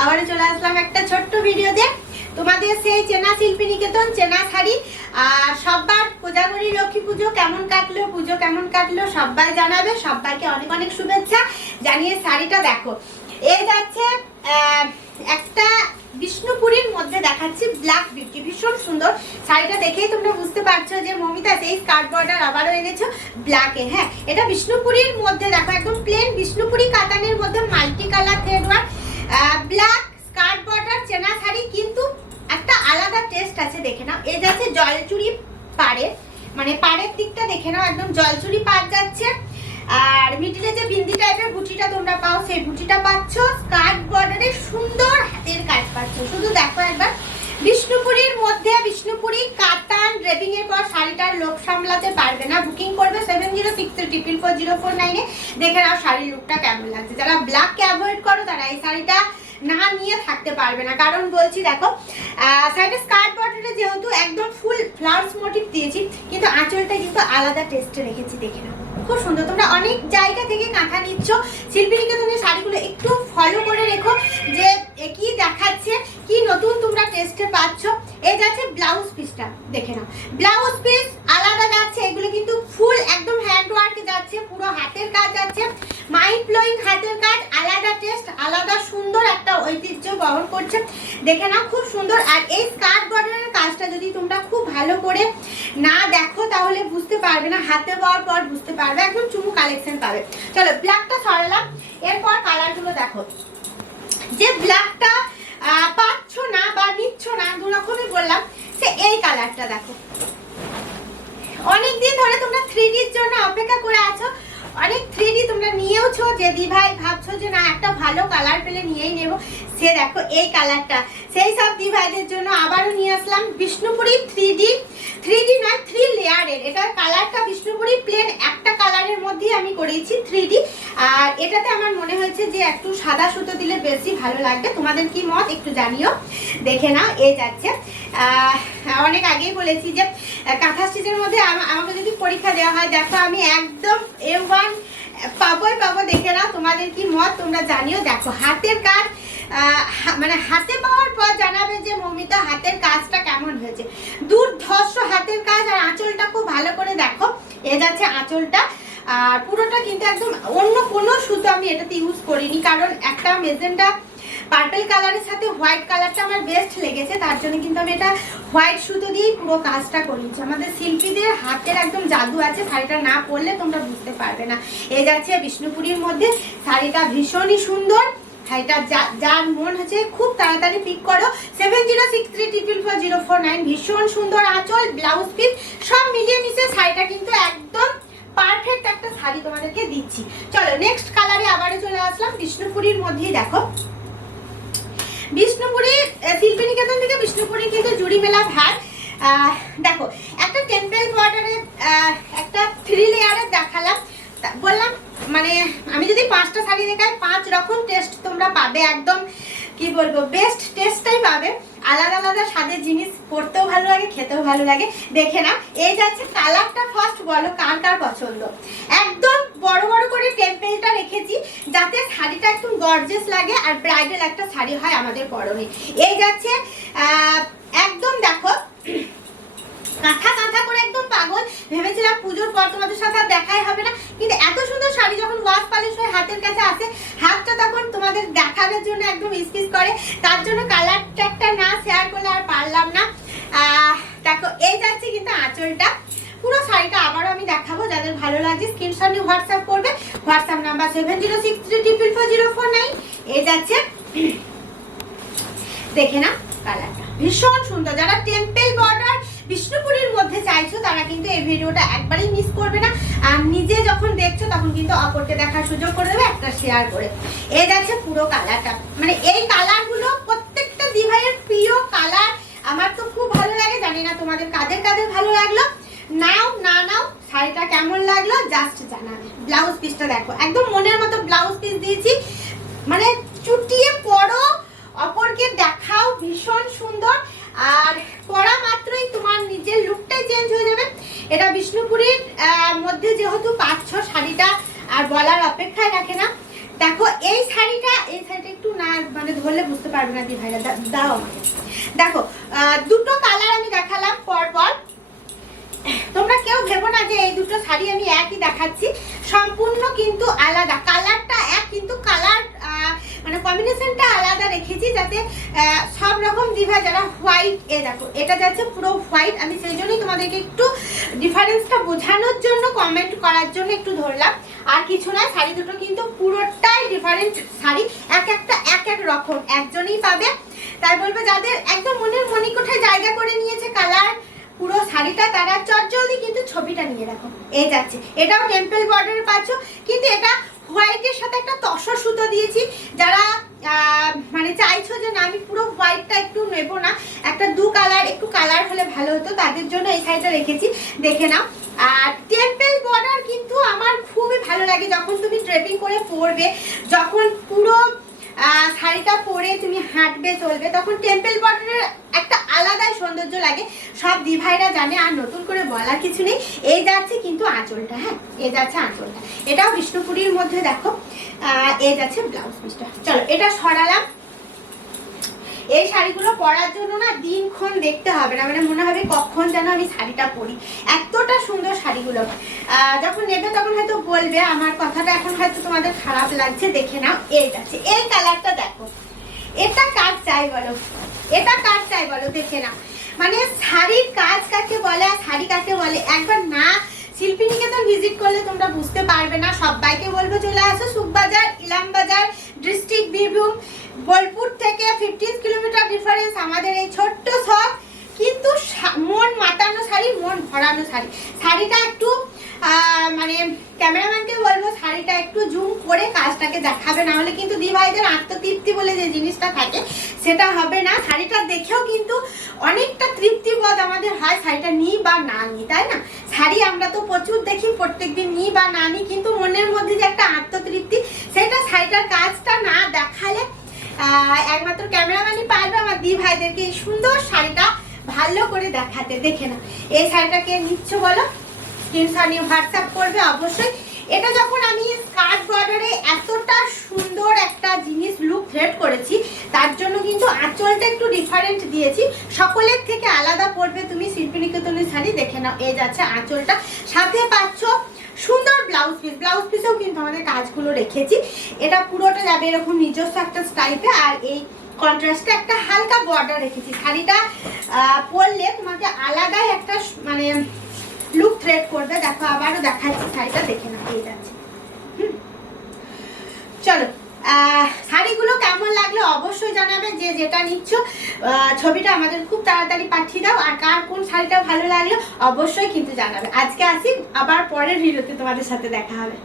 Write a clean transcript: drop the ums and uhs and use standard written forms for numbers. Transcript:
আবারও চলে আসলাম একটা ছোট্ট ভিডিওতে। তোমাদের সেই চেনা শিল্পী নিকেতন চেনা শাড়ি আর সবার কোজাগরি লক্ষ্মী পুজো কেমন কাটলো সবাই জানাবে। সবাইকে অনেক অনেক শুভেচ্ছা জানিয়ে শাড়িটা দেখো। এই যাচ্ছে একটা বিষ্ণুপুরীর মধ্যে দেখাচ্ছি, ব্ল্যাক বিউটি, ভীষণ সুন্দর শাড়িটা দেখেই তোমরা বুঝতে পারছো যে মমিতা সেই স্কার্ট বর্ডার আবারও এনেছো ব্ল্যাকে। হ্যাঁ, এটা বিষ্ণুপুরীর মধ্যে দেখো, একদম প্লেন বিষ্ণুপুরী কাতানের মধ্যে multi colour thread work black skirt border চেনা শাড়ি, কিন্তু একটা আলাদা টেস্ট আছে। দেখে নাও, এই যাচ্ছে জলচুরি পাড়ের, মানে পাড়ের দিকটা দেখে নাও, একদম জলচুরি পাড় যাচ্ছে। আর মিডিলে যে বিন্দি টাইপের বুটিটা তোমরা পাও সেই বুটিটা পাচ্ছ, স্কার্ট বর্ডারে সুন্দর হাতের কাজ পাচ্ছ। শুধু দেখো একবার, বিষ্ণুপুরীর মধ্যে বিষ্ণুপুরী কাতান ড্রেপিং এর পর শাড়িটার লোক সামলাতে পারবে না। বুকিং করবে 7063440449 এ। দেখে নাও শাড়ির লুকটা কেমন লাগছে। যারা ব্ল্যাককে অ্যাভয়েড করো তারা এই শাড়িটা না নিয়ে থাকতে পারবে না। কারণ বলছি দেখো, শাড়িটা স্কার্ট বর্ডারে যেহেতু একদম ফুল ফ্লাওয়ার্স মোটিভ দিয়েছি, কিন্তু আঁচলটা কিন্তু আলাদা টেস্টে রেখেছি। দেখে নাও, খুব সুন্দর। তোমরা অনেক জায়গা থেকে কাঁথা নিচ্ছ, শিল্পী নিকেতনের শাড়িগুলো একটু ফলো করে রেখো যে কি দেখাচ্ছে, কি নতুন তোমরা টেস্টে পাচ্ছ। এই যাচ্ছে ব্লাউজ পিসটা, দেখে নাও, ব্লাউজ পিস আলাদা যাচ্ছে। এগুলো কিন্তু ফুল একদম হ্যান্ড ওয়ার্কে যাচ্ছে, পুরো হাতের কাজ যাচ্ছে, মাইন্ড ব্লোয়িং হাতের কাজ, আলাদা টেস্ট, আলাদা সুন্দর একটা ঐতিহ্য বহন করছে। দেখে নাও, খুব সুন্দর। আর এই স্কার্ট বর্ডারের কাজটা যদি তোমরা খুব ভালো করে না দেখো তাহলে বুঝতে পারবে না, হাতে পাওয়ার পর বুঝতে পারবে, একদম চুমু কালেকশন পাবে। চলো, ব্ল্যাকটা সরালাম, এরপর কালারগুলো দেখো। যে ব্ল্যাকটা পাচ্ছ না বা নিচ্ছ না, দু রকমই বললাম, সে এই কালারটা দেখো। অনেকদিন ধরে তোমরা 3Dর জন্য অপেক্ষা করে আছো, অনেক 3D তোমরা নিয়েওছো, যে দি ভাই ভাবছো যে না একটা ভালো কালার পেলে নিয়েই নেব, সে দেখো এই কালারটা। সেই সব দি ভাইদের জন্য আবারও নিয়ে আসলাম বিষ্ণুপুরী 3D নয় 3 লেয়ারের। এটার কালারটা বিষ্ণুপুরী প্লেন একটা কালারের মধ্যেই আমি করেছি 3D। আর এটাতে আমার মনে হয়েছে যে একটু সাদা সুতো দিলে বেশি ভালো লাগবে। তোমাদের কি মত একটু জানিও। দেখে নাও, এই যাচ্ছে, অনেক আগেই বলেছি যে কাঁথা স্টিচের মধ্যে আমাকে যদি পরীক্ষা দেওয়া হয়, দেখো আমি একদম A1 পাবো। দেখে নাও, তোমাদের কি মত তোমরা জানিও। দেখো হাতের কাজ, মানে হাতে পাওয়ার পর জানাবে যে মমিতা হাতের কাজটা কেমন হয়েছে। দুর্ধর্ষ হাতের কাজ। আর আঁচলটা খুব ভালো করে দেখো, এ যাচ্ছে আঁচলটা। আর পুরোটা কিন্তু একদম অন্য কোনো সুতো আমি এটাতে ইউজ করিনি, কারণ একটা মেজেন্টা পার্পল কালারের সাথে হোয়াইট কালারটা আমার বেস্ট লেগেছে, তার জন্য কিন্তু আমি এটা হোয়াইট সুতো দিয়েই পুরো কাজটা করেছি। আমাদের শিল্পীদের হাতের একদম জাদু আছে, শাড়িটা না পরলে তোমরা বুঝতে পারবে না। এই যাচ্ছে বিষ্ণুপুরীর মধ্যে, শাড়িটা ভীষণই সুন্দর। শাড়িটা যার মন হচ্ছে খুব তাড়াতাড়ি পিক করো। 7063440449। ভীষণ সুন্দর আঁচল, ব্লাউজ পিস সব মিলিয়ে মিশিয়ে শাড়িটা কিন্তু একদম পারফেক্ট একটা শাড়ি তোমাদেরকে দিচ্ছি। চলো নেক্সট কালারে আবারও চলে আসলাম। বিষ্ণুপুরীর মধ্যেই দেখো, বিষ্ণুপুরী শিল্পী নিকেতন থেকে বিষ্ণুপুরী কিন্তু জুড়ি মেলা ভার। দেখো একটা টেম্পল বর্ডারে একটা 3 লেয়ারের দেখালাম, বললাম মানে আমি যদি 5টা শাড়ি দেখাই 5 রকম টেস্ট তোমরা পাবে। একদম কি বলবো, বেস্ট টেস্টটাই পাবে। আলাদা আলাদা স্বাদের জিনিস পড়তেও ভালো লাগে, খেতেও ভালো লাগে। দেখে না, এই যাচ্ছে কালারটা। ফার্স্ট বলো কার কার পছন্দ। একদম বড় বড় করে টেম্পেলটা রেখেছি যাতে শাড়িটা একদম গর্জিয়াস লাগে আর ব্রাইডাল একটা শাড়ি হয় আমাদের পরনে। এই যাচ্ছে একদম দেখো কাঁথা করে একদম পাগল। ভেবেছিলাম পুজোর পর তোমাদের সাথে আর দেখাই হবে না, কিন্তু এত সুন্দর শাড়ি যখন ওয়াশ পালিশ হয়ে হাতের কাছে আসে, হাতটা তখন তোমাদের দেখানোর জন্য একদম ইসকিস করে। তার জন্য কালারটা একটা না শেয়ার করলে আর পারলাম না। দেখো এই যাচ্ছে কিন্তু আঁচলটা। পুরো শাড়িটা আবারও আমি দেখাবো, যাদের ভালো লাগছে স্ক্রিনশট নিয়ে হোয়াটসঅ্যাপ করবে। WhatsApp number 7063440449। এই যাচ্ছে, দেখে না কালারটা ভীষণ সুন্দর। যারা টেম্পল বর্ডার বিষ্ণুপুরীর মধ্যে চাইছো তারা কিন্তু এই ভিডিওটা একবারই মিস করবে না। আর নিজে যখন দেখছো তখন কিন্তু অপরকে দেখার সুযোগ করে দেবে একটা শেয়ার করে। এই যাচ্ছে পুরো কালারটা, মানে এই কালারগুলো প্রত্যেকটা দিভাইয়ের প্রিয় কালার। আমার তো খুব ভালো লাগে, জানি না তোমাদের কাদের কাদের ভালো লাগলো। নাও না নাও, শাড়িটা কেমন লাগলো জাস্ট জানাবে। ব্লাউজ পিসটা দেখো, একদম মনের মতো ব্লাউজ পিস দিয়েছি, মানে চুটিয়ে পরো, অপরকে দেখাও, ভীষণ সুন্দর। আর পরা মাত্রই তোমার নিজের লুকটাই চেঞ্জ হয়ে যাবে। এটা বিষ্ণুপুরীর মধ্যে যেহেতু পাচ্ছ, শাড়িটা আর বলার অপেক্ষায় রাখে না। দেখো এই শাড়িটা একটু না মানে ধরলে বুঝতে পারবে না দি ভাইরা, দাও আমাকে। দেখো দুটো কালার আমি দেখালাম পর পর, তোমরা কেউ ভেবো না যে এই দুটো শাড়ি আমি একই দেখাচ্ছি, সম্পূর্ণ কিন্তু আলাদা। কালারটা এক কিন্তু কালার মানে কম্বিনেশনটা আলাদা রেখেছি, যাতে সব রকম দিভা যারা হোয়াইট, এ দেখো এটা যাচ্ছে পুরো হোয়াইট, আমি সেই জন্যই তোমাদেরকে একটু ডিফারেন্সটা বোঝানোর জন্য কমেন্ট করার জন্য একটু ধরলাম, আর কিছু না। শাড়ি দুটো কিন্তু পুরোটাই ডিফারেন্ট শাড়ি, এক একটা এক এক রকম, একজনই পাবে। তাই বলবো যাদের একদম মনের মণিকোঠায় জায়গা করে নিয়েছে কালার পুরো শাড়িটা, তারা চটজলদি কিন্তু ছবিটা নিয়ে রাখো। এই যাচ্ছে, এটাও টেম্পল বর্ডারে পাচ্ছ, কিন্তু এটা হোয়াইটের সাথে একটা তসর সুতো দিয়েছি। যারা মানে চাইছো যে না আমি পুরো হোয়াইটটা একটু নেবো না, একটা দু কালার একটু কালার হলে ভালো হতো, তাদের জন্য এই শাড়িটা রেখেছি, দেখে নাও। আর টেম্পল বর্ডার কিন্তু আমার খুবই ভালো লাগে, যখন তুমি ড্রেপিং করে পরবে, যখন পুরো শাড়িটা পরে তুমি হাঁটবে চলবে, তখন টেম্পল বর্ডারের একটা আলাদাই সৌন্দর্য লাগে, সব দিভাইরা জানে, আর নতুন করে বলার কিছু নেই। এই যাচ্ছে কিন্তু আঁচলটা, হ্যাঁ এই যাচ্ছে আঁচলটা, এটাও বিষ্ণুপুরীর মধ্যে দেখো, এই যাচ্ছে ব্লাউজ পিসটা। চলো এটা সরালাম। এই শাড়িগুলো পরার জন্য না দিনক্ষণ দেখতে হবে না, মানে মনে হবে কখন যেন আমি শাড়িটা পরি, এতটা সুন্দর শাড়িগুলো। যখন নেবে তখন হয়তো বলবে আমার কথাটা এখন হয়তো তোমাদের খারাপ লাগছে, দেখে নাও। এই যাচ্ছে, এই কালারটা দেখো, এটা কার চাই বলো, এটা কার চাই বলো, দেখে নাও। মানে শাড়ির কাজ কাকে বলে আর শাড়ি কাকে বলে, একবার না শিল্পী নিকেতন ভিজিট করলে তোমরা বুঝতে পারবে না। সবাইকে বলবো চলে আসো সুখবাজার, ইলামবাজার, ডিস্ট্রিক্ট বীরভূম, বোলপুর থেকে 15 কিলোমিটার ডিফারেন্স আমাদের এই ছোট্ট শপ, কিন্তু মন মাতানো শাড়ি, মন ভরানো শাড়ি। শাড়িটা একটু মানে ক্যামেরাম্যানকে বলবো শাড়িটা একটু জুম করে কাজটাকে দেখাবে, না হলে কিন্তু দিভাইদের আত্মতৃপ্তি বলে যে জিনিসটা থাকে সেটা হবে না। শাড়িটা দেখেও কিন্তু অনেকটা তৃপ্তিবোধ আমাদের হয়, শাড়িটা নিই বা না নিই, তাই না? শাড়ি আমরা তো প্রচুর দেখি, প্রত্যেকদিন নিই বা না নিই, কিন্তু মনের মধ্যে যে একটা আত্মতৃপ্তি, সেটা শাড়িটার কাজটা না দেখালে একমাত্র ক্যামেরাম্যানই পারবে আমার দিভাইদেরকে এই সুন্দর শাড়িটা ভালো করে দেখাতে। দেখে না এই শাড়িটাকে নিচ্ছ বলো, স্ক্রিনশট নিয়ে হোয়াটসঅ্যাপ করবে অবশ্যই। এটা যখন আমি স্কার্ট বর্ডারে এতটা সুন্দর একটা জিনিস লুক থ্রেড করেছি, তার জন্য কিন্তু আঁচলটা একটু ডিফারেন্ট দিয়েছি, সকলের থেকে আলাদা পড়বে তুমি শিল্পী নিকেতনের শাড়ি। দেখে নাও, এই যাচ্ছে আঁচলটা, সাথে পাচ্ছ সুন্দর ব্লাউজ পিস, ব্লাউজ পিসেও কিন্তু আমাদের কাজগুলো রেখেছি। এটা পুরোটা যাবে এরকম নিজস্ব একটা স্টাইপে, আর এই কন্ট্রাস্টে একটা হালকা বর্ডার রেখেছি। শাড়িটা পরলে তোমাকে আলাদাই একটা মানে লুক থ্রেড করবে। দেখো আবারও দেখাচ্ছি শাড়িটা, দেখে না, এই যাচ্ছে। চলো শাড়িগুলো কেমন লাগলো অবশ্যই জানাবে, যে যেটা নিচ্ছ ছবিটা আমাদের খুব তাড়াতাড়ি পাঠিয়ে দাও, আর কার কোন শাড়িটা ভালো লাগলো অবশ্যই কিন্তু জানাবে। আজকে আসি, আবার পরের ভিডিওতে তোমাদের সাথে দেখা হবে।